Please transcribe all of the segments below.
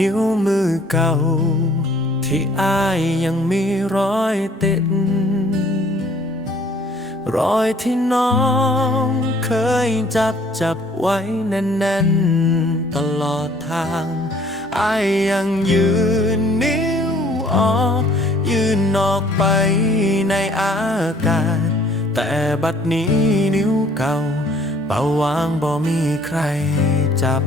นิ้วมือเก่า ที่อ้ายยังมีรอยติด รอยที่น้องเคยจับจับไว้แน่นๆ ตลอดทางอายยังยืนนิ้วออกยืนออกไปในอากาศ แต่บัดนี้นิ้วเก่า เป่าวางบ่มีใครจับ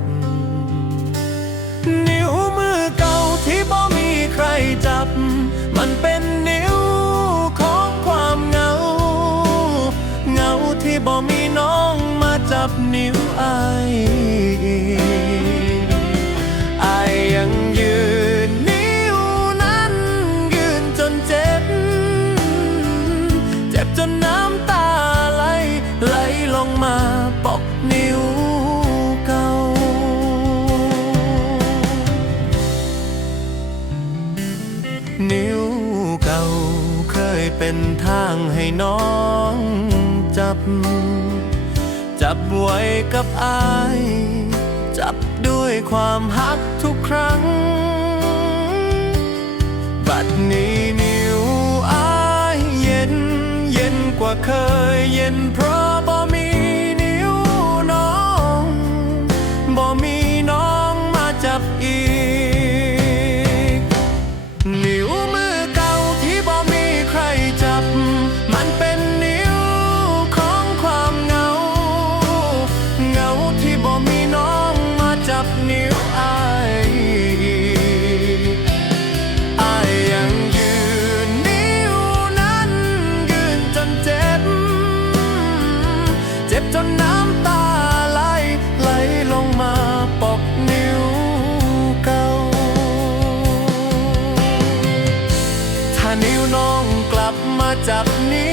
บ่มีน้องมาจับนิ้วไอายอายยังยืนนิ้วนั้น ยืนจนเจ็บ เจ็บจนน้ำตาไหลไหลลงมาปอกนิ้วเก่านิ้วเก่าเคยเป็นทางให้น บ จับไว้กับอาย จับด้วยความฮักทุกครั้ง บัดนี้นิ้วอายเย็น เย็นกว่าเคยเย็นเพราะ จนน้ำตาไหลไหลลงมาปอกนิ้วเก่า ถ้านิ้วน้องกลับมาจับนิ้